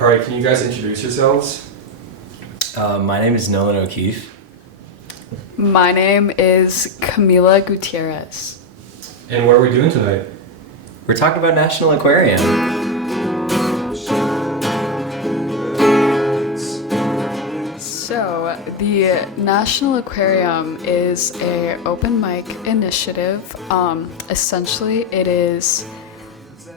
All right, can you guys introduce yourselves? My name is Nolan O'Keefe. My name is Camila Gutierrez. And what are we doing tonight? We're talking about National Aquarium. So, the National Aquarium is an open mic initiative. Essentially, it is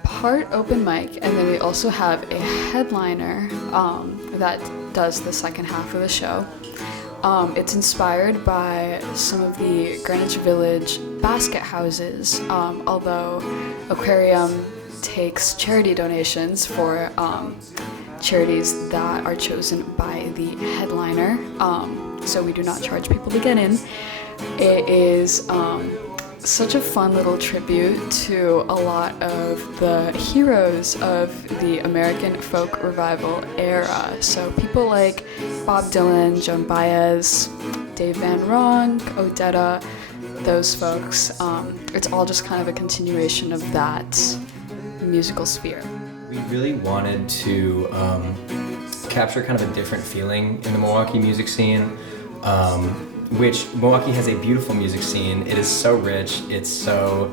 part open mic, and then we also have a headliner that does the second half of the show. It's inspired by some of the Greenwich Village basket houses, although Aquarium takes charity donations for charities that are chosen by the headliner, so we do not charge people to get in. It is such a fun little tribute to a lot of the heroes of the American folk revival era. So people like Bob Dylan, Joan Baez, Dave Van Ronk, Odetta, those folks. It's all just kind of a continuation of that musical sphere. We really wanted to capture kind of a different feeling in the Milwaukee music scene. Which Milwaukee has a beautiful music scene. It is so rich, it's so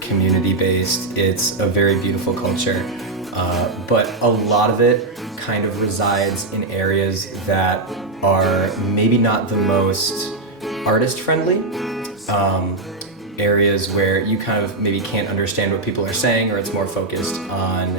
community-based, it's a very beautiful culture, but a lot of it kind of resides in areas that are maybe not the most artist-friendly, areas where you kind of maybe can't understand what people are saying, or it's more focused on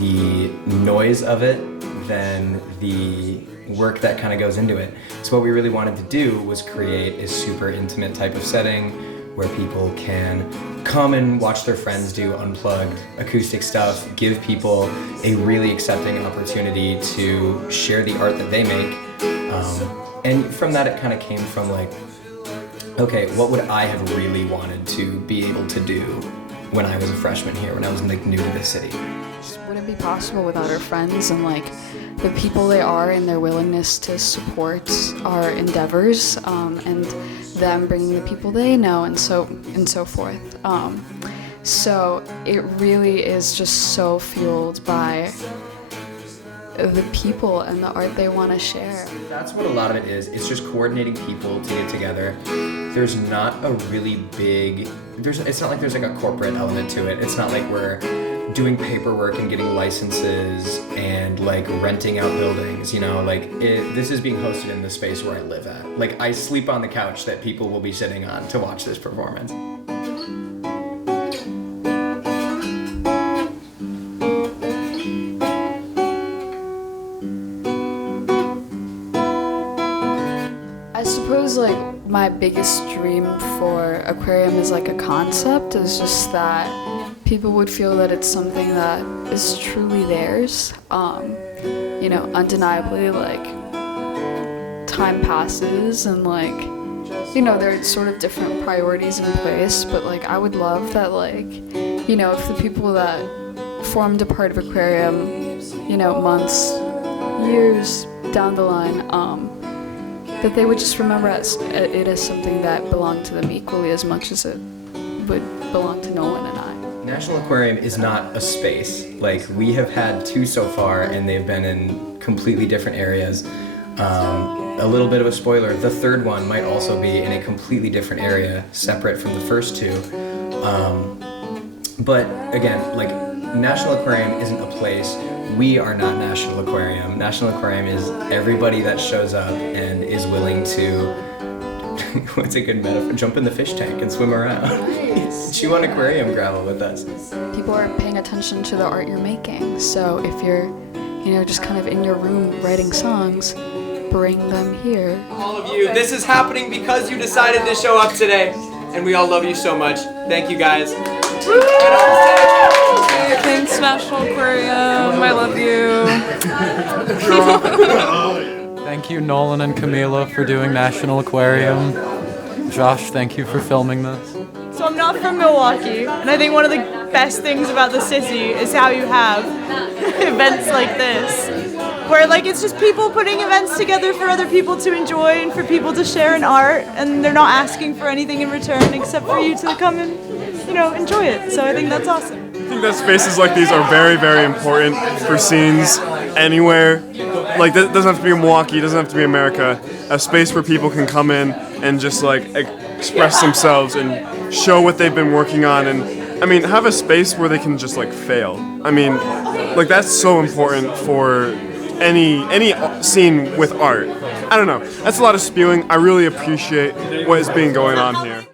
the noise of it than the work that kind of goes into it. So what we really wanted to do was create a super intimate type of setting where people can come and watch their friends do unplugged acoustic stuff, give people a really accepting opportunity to share the art that they make. And from that it kind of came from like, okay, what would I have really wanted to be able to do when I was a freshman here, when I was like new to this city? Just wouldn't be possible without our friends and like the people they are and their willingness to support our endeavors, and them bringing the people they know and so forth. So it really is just so fueled by the people and the art they want to share. That's what a lot of it is. It's just coordinating people to get together. There's not a really big, it's not like there's like a corporate element to it. It's not like we're doing paperwork and getting licenses and like renting out buildings, you know, like this is being hosted in the space where I live at. Like I sleep on the couch that people will be sitting on to watch this performance. I suppose like my biggest dream for Aquarium is like a concept, is just that people would feel that it's something that is truly theirs. You know, undeniably, like, time passes and, like, you know, there are sort of different priorities in place, but, like, I would love that, like, you know, if the people that formed a part of Aquarium, you know, months, years down the line, that they would just remember it as something that belonged to them equally as much as it would belong to Nolan and I. National Aquarium is not a space. Like, we have had two so far, and they've been in completely different areas. A little bit of a spoiler, the third one might also be in a completely different area, separate from the first two. But again, like, National Aquarium isn't a place. We are not National Aquarium. National Aquarium is everybody that shows up and is willing to, what's a good metaphor? Jump in the fish tank and swim around. Nice. Chew on aquarium gravel with us. People are paying attention to the art you're making, so if you're, you know, just kind of in your room writing songs, bring them here. All of you, this is happening because you decided to show up today, and we all love you so much. Thank you guys. Thanks, National Aquarium. I love you. Thank you, Nolan and Camila, for doing National Aquarium. Josh, thank you for filming this. So I'm not from Milwaukee, and I think one of the best things about the city is how you have events like this, where like it's just people putting events together for other people to enjoy and for people to share in art, and they're not asking for anything in return except for you to come and, you know, enjoy it. So I think that's awesome. think that spaces like these are very, very important for scenes anywhere. Like, it doesn't have to be in Milwaukee, it doesn't have to be America. A space where people can come in and just like express themselves and show what they've been working on, and I mean, have a space where they can just like fail. I mean, like that's so important for any scene with art. I don't know. That's a lot of spewing. I really appreciate what is being going on here.